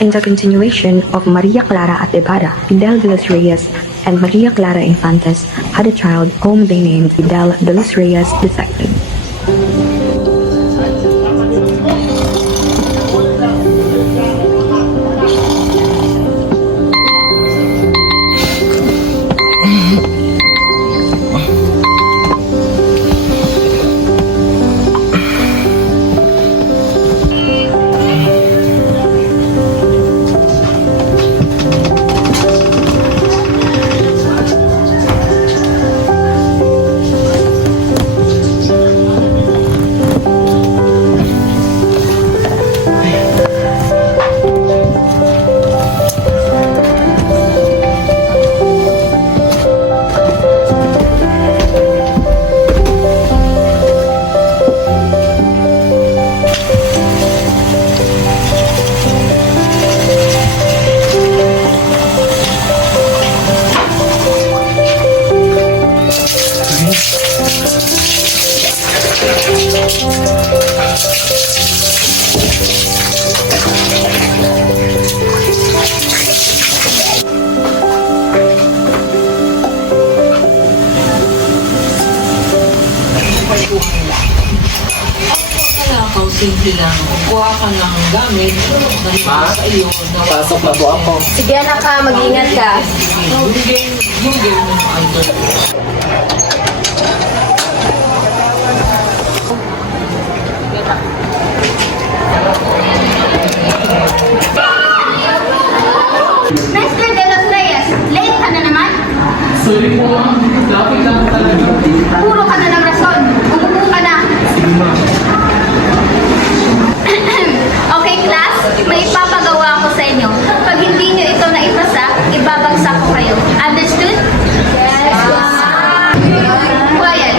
In the continuation of Maria Clara at Ibarra, Fidel de los Reyes and Maria Clara Infantes had a child whom they named Fidel de los Reyes II. Simple lang. Kuha ka ng gamit. Ma, Sa iyo. pasok na po ako. Sige anak ka, mag-ingat ka. Yung game ng idol. Mr. De Los Reyes, late ka na naman? Sorry po, ma'am. Traffic lang talaga. Puro ka na ng rason. Umupo ka na. Sige, ma'am. Okay, class, may ipapagawa ako sa inyo. Pag hindi nyo ito naipasa, ibabagsak ko kayo. Understood? Yes. Quiet.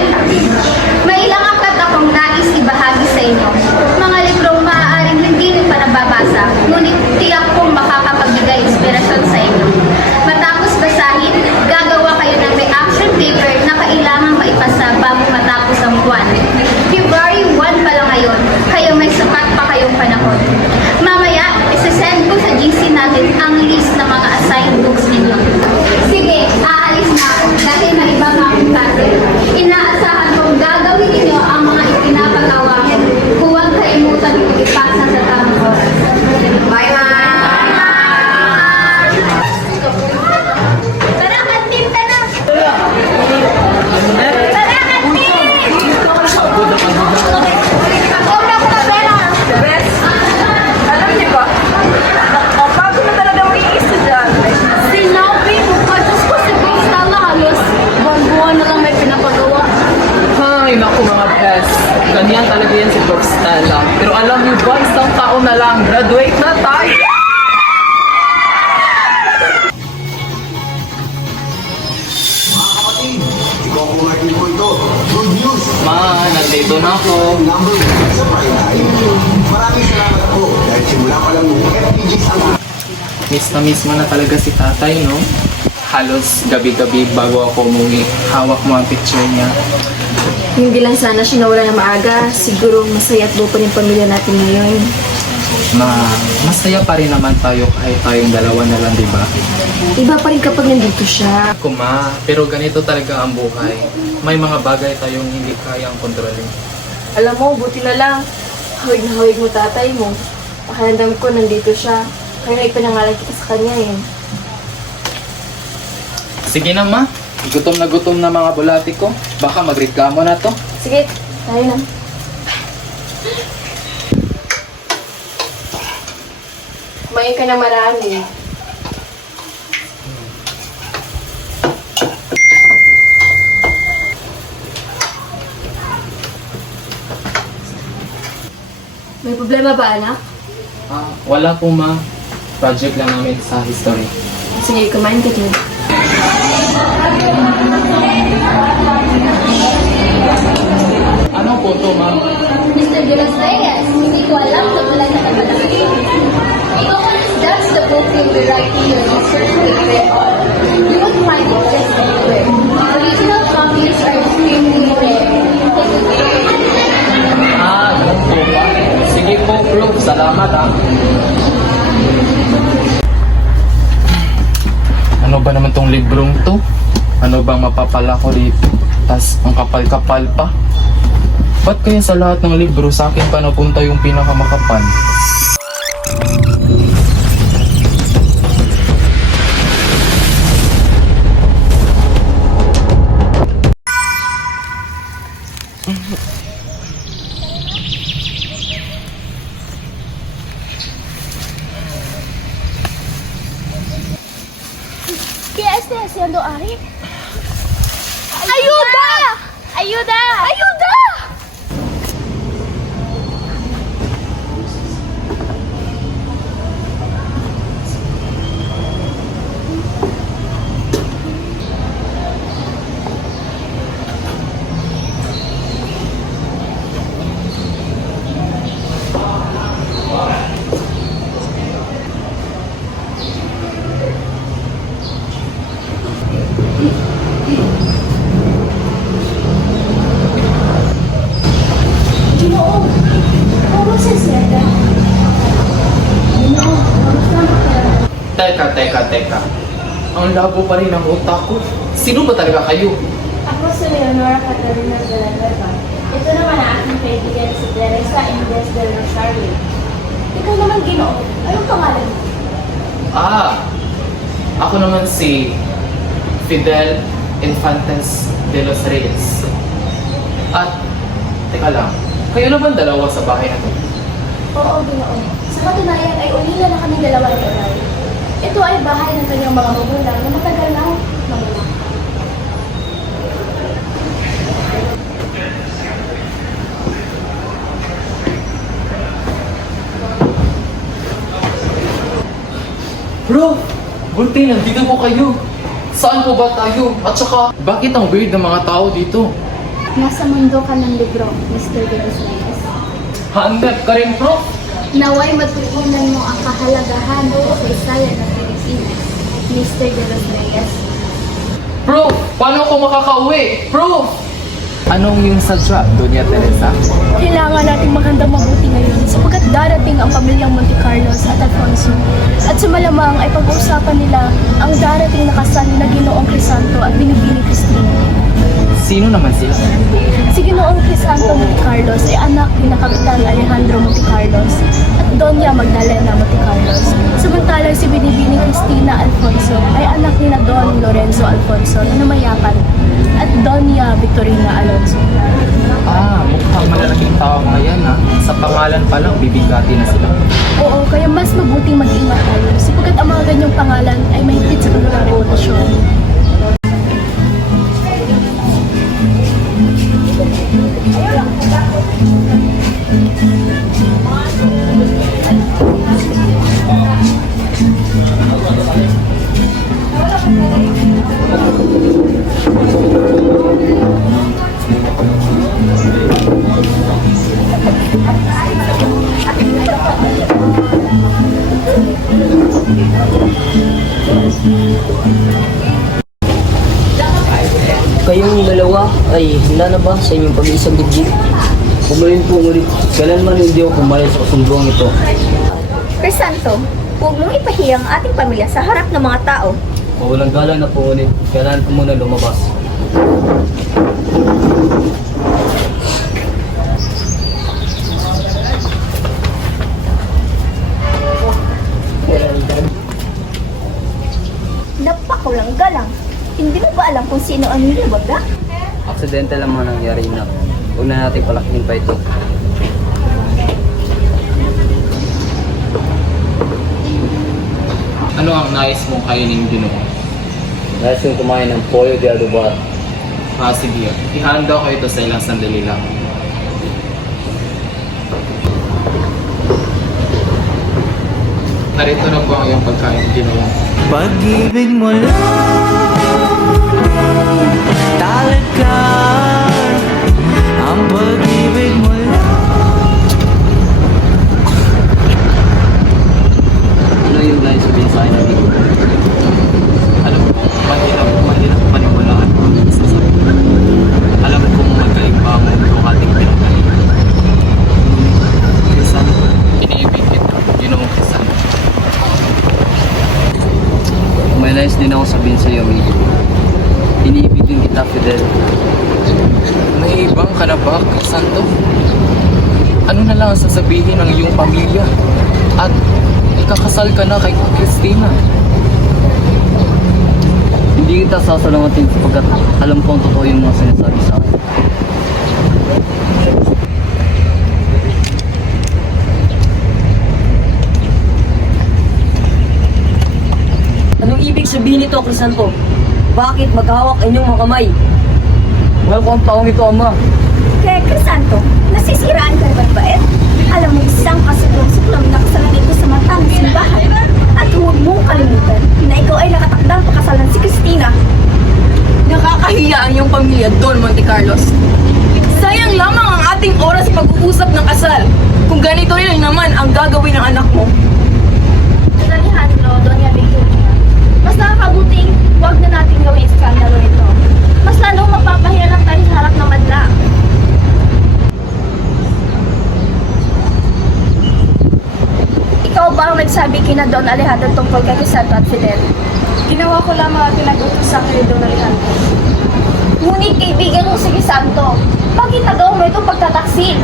May ilang aklat akong nais ibahagi sa inyo. Mga librong maaaring hindi nyo pa nababasa, ngunit tiyak kong makakapagbigay inspirasyon sa inyo. Matapos basahin, gagawa kayo ng reaction paper na kailangang maipasa bago matapos ang buwan. February 1 pa lang ngayon, kaya may sapat pa kayong panahon. Mamaya, isasend ko sa GC natin ang list ng mga assigned books ninyo. Sige, aalis na ako dahil may iba nga akong klase. Inaasahan kong gagawin ninyo ang mga ipinapagawa ko. Huwag kalimutan kong ipasa sa tamang oras. Bye-bye! Tara, kantin ka na! Tara, kantin! Sobra ko na pera! Alam niyo ba? Nakapagod na talaga mo yung estudyante. Sinabi mo pa, Diyos ko, si Crystal na halos buwan-buwan na lang may pinapagawa. Ay, naku mga best. Ganyan talaga yan si Prof. Stella. Pero alam niyo ba, isang taon na lang, graduate na tayo! Mga kapatid, ikaw ang kumain ko ito. Good news! Ma, nandito na ako. Number 1 sa Parinay. Maraming salamat po dahil simula pa lang yung FPGs ang Miss na miss mo na talaga si tatay, no? Halos gabi-gabi bago ako umuwi, hawak mo ang picture niya. Hindi lang sana siya nawala na maaga. Siguro masaya at buo pa yung pamilya natin ngayon. Ma, masaya pa rin naman tayo kahit tayong dalawa na lang, di ba? Iba pa rin kapag nandito siya. Ako ma, pero ganito talaga ang buhay. May mga bagay tayong hindi kayang kontrolin. Alam mo, buti na lang. Hawig na hawig mo tatay mo. Pakiramdam ko nandito siya. Kaya ipinangalan kita sa kanya eh. Sige na ma, gutom na mga bulati ko. Baka magreklamo na to. Sige, tayo na. Kumain ka na marami. May problema ba, anak? Wala po ma. Project lang namin sa history. Sige, kumain ka dyan. Anong photo ma? Mr. De Los Reyes, hindi ko alam na wala ka na malaki. That's the book you'll be writing your research paper on. You won't find it just anywhere. Original copies are extremely rare. Ganun po ba? Sige po bro, salamat librong to. Ano bang mapapala ko dito? Tas ang kapal-kapal pa. Ba't kaya sa lahat ng libro sa akin pa napunta yung pinakamakapal? ¿Qué está haciendo Ari? ¡Ayuda! ¡Ayuda! ¡Ayuda! Teka. Ang labo pa rin ang utak ko. Sino ba talaga kayo? Ako si Leonora Catalina Villanueva. Ito naman ang aking kaibigan si Teresa Indes del Rosario. Ikaw naman, Ginoo. Anong pangalan mo? Ako naman si Fidel Infantes de los Reyes. At, teka lang, kayo naman dalawa sa bahay na to? Oo, Ginoo. Sa katunayan ay ulila na kami dalawa ni Oray. Ito ay bahay ng kanyang mga magulang na matagal na magulang. Bro, buti nandito po kayo. Saan po ba tayo? At saka, bakit ang weird ng mga tao dito? Nasa mundo ka ng libro, Mr. De Los Reyes. Hanap ka rin, bro? Naway matutunan mo ang kahalagahan ng kasaysayan ng Pilipinas, Mr. De Los Reyes. Bro, paano ako makakauwi? Bro! Anong yung sadya, Doña Teresa? Kailangan nating magandang mabuti ngayon sapagkat darating ang pamilyang Monte Carlos at Alfonso. At sa malamang ay pag-uusapan nila ang darating na kasal na Ginoong Crisanto at Binibining Cristina. Sino naman sila? Si Ginoong Crisanto Monte Carlos ay anak ni Kapitan Alejandro Monte Carlos at Doña Magdalena Monte Carlos. Samantalang si Binibining Cristina Alfonso ay anak ni Don Lorenzo Alfonso na namayapan at Doña Victorina Alonso. Mukhang malalaking tao ngayon ha. Sa pangalan pa lang, bibigati na sila. Oo, kaya mas mabuting mag-ingat tayo sapagkat ang mga ganyang pangalan ay mahigpit sa kanilang reputasyon. Kayong dalawa ay handa na ba sa inyong pag-iisang dibdib? Kumain po ngunit kailanman hindi ako pumayag sa kasunduang ito. Crisanto, huwag mong ipahiyang ating pamilya sa harap ng mga tao. Mawalang galang na po ngunit kailangan ko muna lumabas. Napakawalang galang. Hindi mo ba alam kung sino ang nilabaga? Aksidente lang man nangyari na. Huwag na natin palakihin pa ito. Ano ang nais mong kainin, Ginoo? Nais kong kumain ng pollo de adobar. Sige. Ihanda ko ito sa ilang sandali lang. Narito na po ang iyong pagkain, Ginoo. Pag-ibig mo lang talaga, ang pag-ibig mo lang. Ano yung nais sabihin sa akin ng ito? Alam ko, mahirap paniwalaan mo ang sasabihin. Alam kong magaling pa mo kung ating pinagaling. Minsan, iniibig kita, Ginoong Crisanto. May nais din ako sabihin sa iyo, amigo. Fidel. Naibang ka na ba, Crisanto? Ano na lang ang sasabihin ng iyong pamilya? At ikakasal ka na kay Christina. Hindi kita sasalangatin sapagkat alam ko ang totoo yung mga sinasabi sa akin. Anong ibig sabihin nito, Crisanto? Bakit maghawak inyong mga kamay? Mahal ko ang taong ito, Ama. Kaya Crisanto, nasisiraan ka ba bait? Alam mo, isang kasuklong-suklam na kasalan ito sa mata ng simbahan. At huwag mong kalimutan na ikaw ay nakatakdang pakasalan si Christina. Nakakahiya ang iyong pamilya, Don Monte Carlos. Sayang lamang ang ating oras sa pag-uusap ng kasal. Kung ganito rin naman ang gagawin ng anak mo. Don Alejandro, Doña Victoria, mas nakakabuting huwag na natin gawin iskandalo ito. Mas lalong mapapahirap tayo sa harap ng madla. Ikaw ba ang nagsabi kina Don Alejandro tungkol kay Crisanto at Fidel? Ginawa ko lamang ang pinag-utos sa akin ni Don Alejandro. Ngunit kaibigan mo si Crisanto, bakit nagawa mo itong pagtataksil?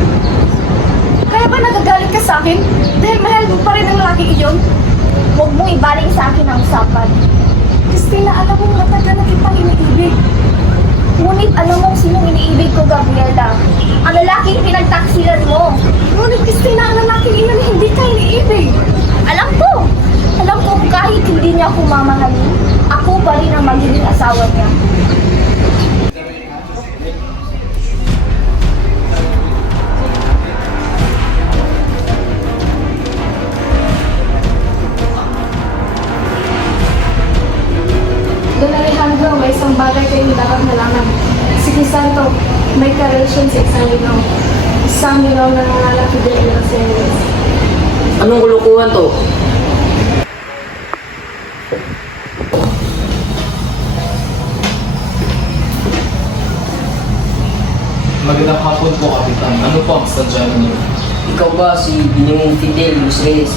Kaya ba nagagalit ka sa akin? Dahil mahal mo pa rin ang lalaking iyon? Huwag mong ibaling sa akin ang usapan. Christina, alam mo matagal na kitang iniibig. Ngunit alam mo sinong iniibig ko, Gabriela. Ang lalaking pinagtaksilan mo. Ngunit Christina, ang lalaking iyon hindi ka iniibig. Alam ko! Alam ko kahit hindi niya ako mamahalin, ako pa rin ang magiging asawa niya. Don Alejandro, may isang bagay kayong dapat nalaman. Si Crisanto, may karelasyon sa isang linaw. Isang linaw na nangalan Fidel de los Reyes. Anong kulukuhan to? Magandang hapon po, Kapitan. Ano po ang sadya ninyo? Ikaw ba si Binimong Fidel Los Reyes?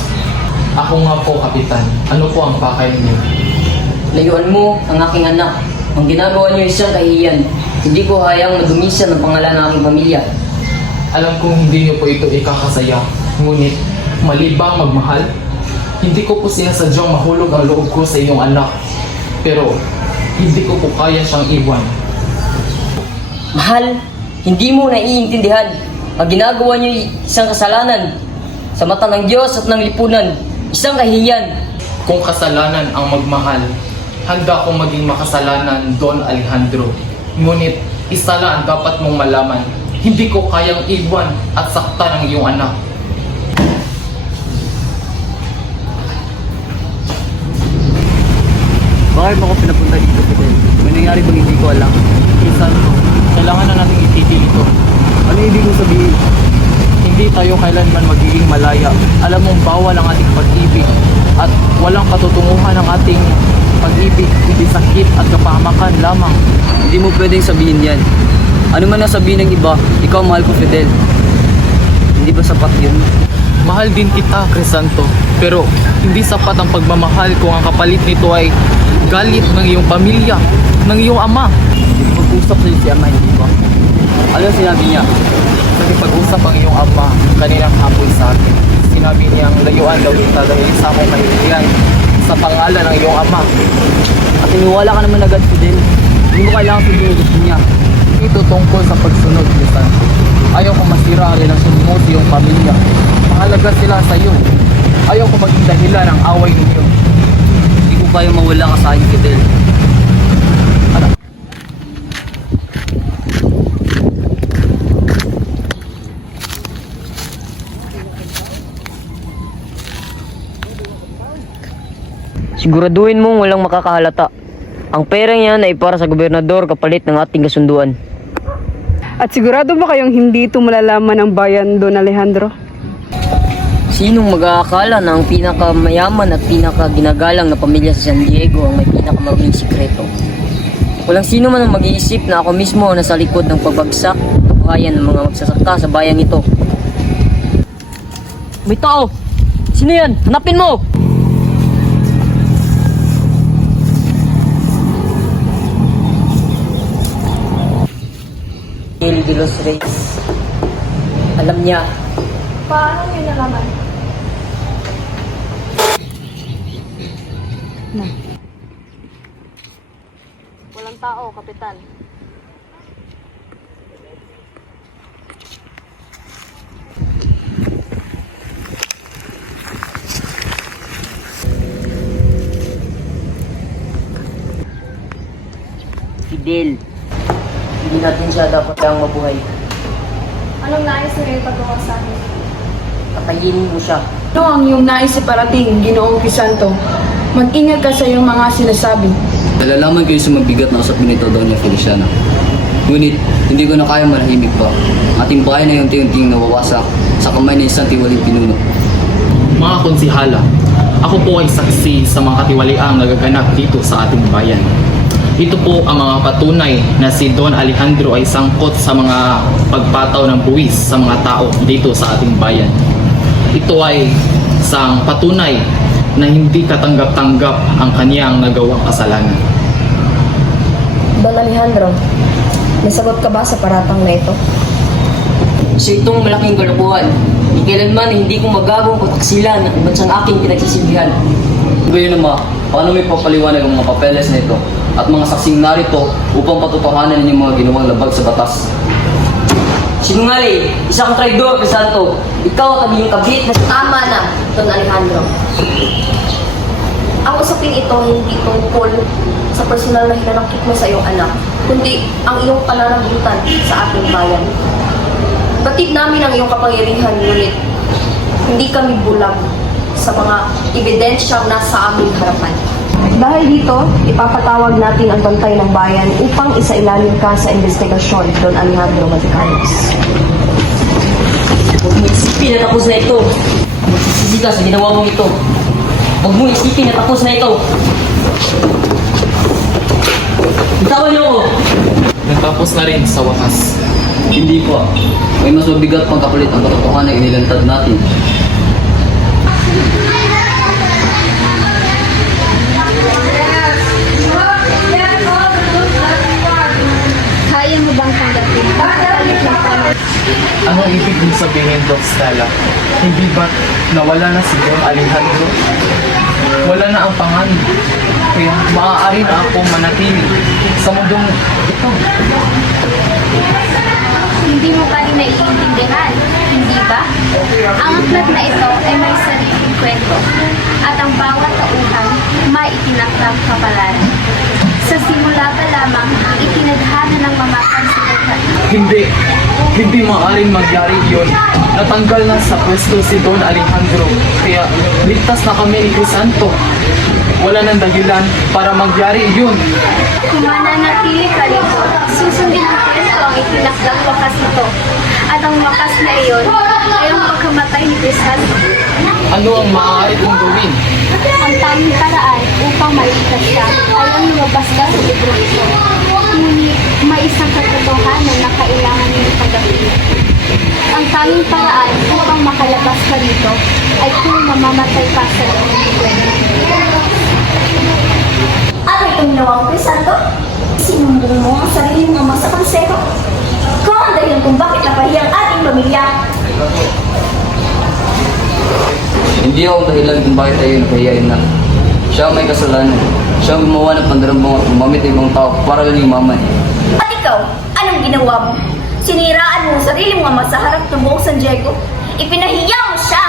Ako nga po, Kapitan. Ano po ang pakay ninyo? Layuan mo ang aking anak. Ang ginagawa niyo isang kahihiyan. Hindi ko hayang madumisan ang pangalan ng aking pamilya. Alam kong hindi niyo po ito ikakasaya. Ngunit, mali ba ang magmahal? Hindi ko po sinasadyang mahulog ang loob ko sa inyong anak. Pero, hindi ko po kaya siyang iwan. Mahal, hindi mo naiintindihan. Ang ginagawa niyo isang kasalanan. Sa mata ng Diyos at ng lipunan, isang kahihiyan. Kung kasalanan ang magmahal, handa akong maging makasalanan, Don Alejandro. Ngunit, isa lang ang dapat mong malaman. Hindi ko kayang iwan at saktan ang iyong anak. Bakit mo ako pinapunta dito, Fidel? May nangyari bang hindi ko alam? Crisanto, kailangan na natin itigil ito. Ano ibig mo sabihin? Hindi tayo kailanman magiging malaya. Alam mong bawal ang ating pag-ibig at walang patutunguhan ang ating pag-ibig, kundi sakit at kapahamakan lamang. Hindi mo pwedeng sabihin yan. Ano man ang sabihin ng iba, ikaw mahal ko, Fidel. Hindi ba sapat yun? Mahal din kita, Crisanto. Pero hindi sapat ang pagmamahal kung ang kapalit nito ay galit ng iyong pamilya, ng iyong ama. Mag-usap sa'yo si Ama, hindi ba? Ano ang sinabi niya? Nakipag-usap ang iyong ama kaninang hapon sa akin. Sinabi niyang layuan daw kita dahil sa akong kahihiyan sa pangalan ng iyong ama. At iniwala ka naman agad, Fidel. Hindi mo kailangan sabihin gusto niya. Ito tungkol sa pagsunod, Crisanto. Ayaw ko masira ang relasyon mo sa iyong pamilya. Mahalaga sila sa iyo. Ayaw ko maging dahilan ng away ninyo. Hindi ko kaya mawala ka sa akin, Fidel. Siguraduhin mong walang makakahalata. Ang pera niyan ay para sa gobernador kapalit ng ating kasunduan. At sigurado ba kayong hindi ito malalaman ng bayan, Don Alejandro? Sinong mag-aakala na ang pinakamayaman at pinakaginagalang na pamilya sa San Diego ang may pinakamaruming sikreto? Walang sino man ang mag-iisip na ako mismo ang nasa likod ng pagbagsak at buhayan ng mga magsasaka sa bayang ito. May tao! Sino yan? Hanapin mo! de los Reyes. Alam niya. Paano niyo nalaman? Walang tao, Kapitan. Fidel. Hindi natin siya dapat lang mabuhay. Anong nais niyo ipagawa sa akin? Patayin mo siya. Ano ang iyong nais sa parating, Ginoong Crisanto? Mag-ingat ka sa iyong mga sinasabi. Nalalaman kayo sa mabigat na usapin nito, Doña Feliciana. Ngunit, hindi ko na kaya manahimik pa. Ating bayan ay unti-unting nawawasak sa kamay ng isang tiwaling pinuno. Mga konsihala, ako po ay saksi sa mga katiwaliang nagaganap dito sa ating bayan. Ito po ang mga patunay na si Don Alejandro ay sangkot sa mga pagpataw ng buwis sa mga tao dito sa ating bayan. Ito ay isang patunay na hindi katanggap-tanggap ang kanyang nagawang kasalanan. Don Alejandro, nasagot ka ba sa paratang na ito? Sa itong malaking kalokohan, kailanman hindi ko magagawang pataksilan ang bansang aking pinagsisilbihan. Ngayon naman, paano may papaliwanag ang mga papeles na ito at mga saksing narito upang patutuhanan ninyong mga ginawang labag sa batas? Sinungaling, isang traidor, Crisanto. Ikaw at ang iyong kabit na Tama na, Don Alejandro. Ang usapin ito hindi tungkol sa personal na hinanakit mo sa iyong anak, kundi ang iyong pananagutan sa ating bayan. Batid namin ang iyong kapangyarihan, ngunit hindi kami bulag sa mga ebidensyang nasa aming harapan. Dahil dito, ipapatawag natin ang bantay ng bayan upang isailalim ka sa investigasyon, Don Alejandro Montecarlos. huwag mo isipin na tapos na ito. Magsisisi ka sa ginawa mong ito. Huwag mo isipin na tapos na ito. Bitawan niyo ako! Natapos na rin sa wakas. Hindi pa. May mas mabigat pang kapalit ang katotohanan na inilantad natin. Kaya mo bang tanggapin ang kapalit ng pamilya? Anong ibig mong sabihin, Doc Stella? Hindi ba nawala na si Don Alejandro? Wala na ang panganib. Kaya maaari na akong manatili sa mundong ito. Hindi mo pa rin naiintindihan, hindi ba? Ang aklat na ito ay may sariling kwento at ang bawat tauhan may itinakdang kapalaran. Sa simula pa lamang, itinadhana ng mga kansibukan. Hindi maaaring mangyari yun. Natanggal na sa pwesto si Don Alejandro. Kaya ligtas na kami ni Crisanto. Wala nang dahilan para mangyari yun. Kung mananatili ka rito, susundin ang pwesto ang itinakdang wakas nito. At ang wakas na iyon ay ang pagkamatay ni Crisanto. Ano ang maaari kong gawin? Ang tanging paraan upang mailigtas siya ay ang lumabas ka sa libro ito. Ngunit may isang katotohanan na kailangan niyong tanggapin. Ang tanging paraan upang makalabas ka dito ay kung mamamatay ka sa libro ito. Ano itong nawang Crisanto? Sinumbong mo ang sarili mong ama sa konseho. Ikaw ang dahilan kung bakit napahiya ang ating pamilya. Hindi ako dahilan kung bakit tayo napahiyain na. Siya ang may kasalanan. Siya ang gumawa ng pandarambang at gumamit ng ibang tao para lang yumaman. At ikaw, anong ginawa mo? Siniraan mo ang sarili mong ama sa harap ng buong San Diego? Ipinahiya mo siya!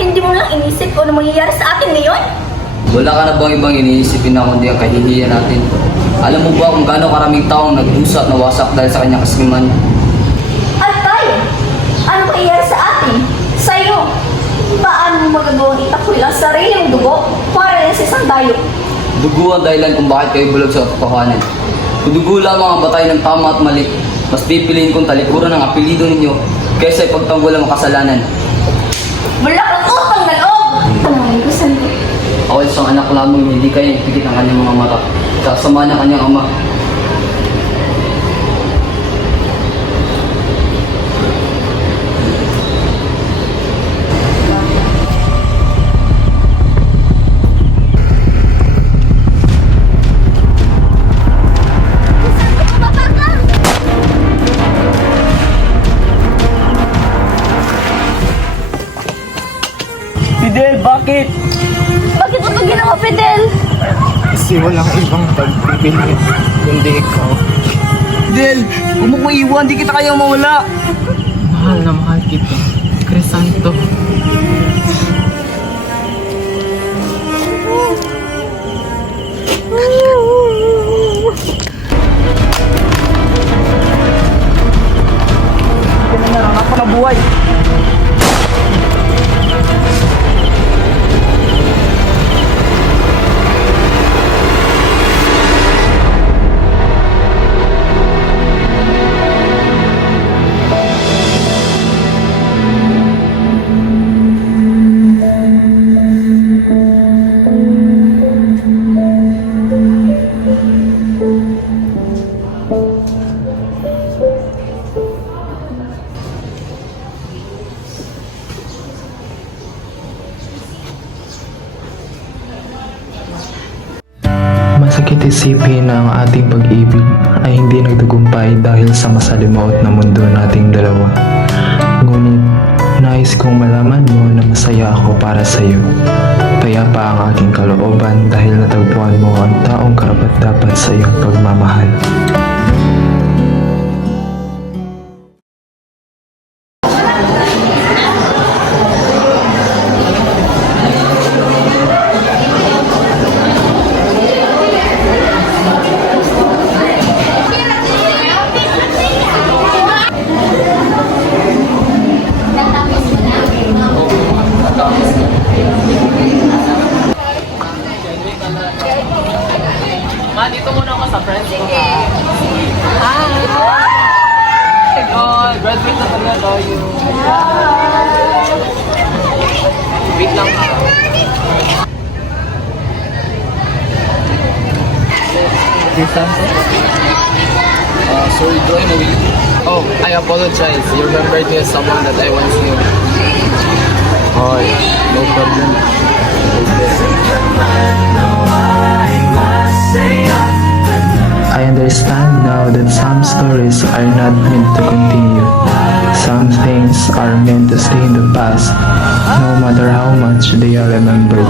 Hindi mo lang inisip kung ano mangyayari sa atin ngayon? Wala ka na bang ibang iniisipin na kundi ang kahihiyan natin? Alam mo ba kung gaano karaming taong nag-usap na wasak dahil sa kanyang kasliman? At tayo, ano mangyayari sa atin? Sa iyo? Paano mo magagawang itakwil ang sarili mong dugo para rin sa isang dayo? Dugo ang dahilan kung bakit kayo bulag sa katotohanan. Kung dugo lamang ang batay ng tama at mali, mas pipiliin kong talikuran ang apelido ninyo kaysa ipagtanggol ang makasalanan. Wala kang utang na loob! Tanangin ko sa'yo. Ako isang anak lamang hindi kaya ipikit ang kanyang mga mata. Kasama ng kanyang ama. Kasi walang ibang pagpipili kundi ikaw. Del, huwag mo kong iwan, di kita kayang mawala. Mahal na mahal kita, Crisanto. Yan na naranap ko na buhay. Masakit isipin na ang ating pag-ibig ay hindi nagtagumpay dahil sa masalimuot na mundo nating dalawa. Ngunit, nais kong malaman mo na masaya ako para sa iyo. Payapa ang aking kalooban dahil natagpuan mo ang taong karapat-dapat sa iyong pagmamahal. Dito muna ako sa friends ko. Hi! Oh, graduate na pala tayo. Wait lang ha. Sorry, do I know you? Oh, I apologize. You remembered me as someone that I once knew. Oh, no problem. I understand now that some stories are not meant to continue. Some things are meant to stay in the past, no matter how much they are remembered.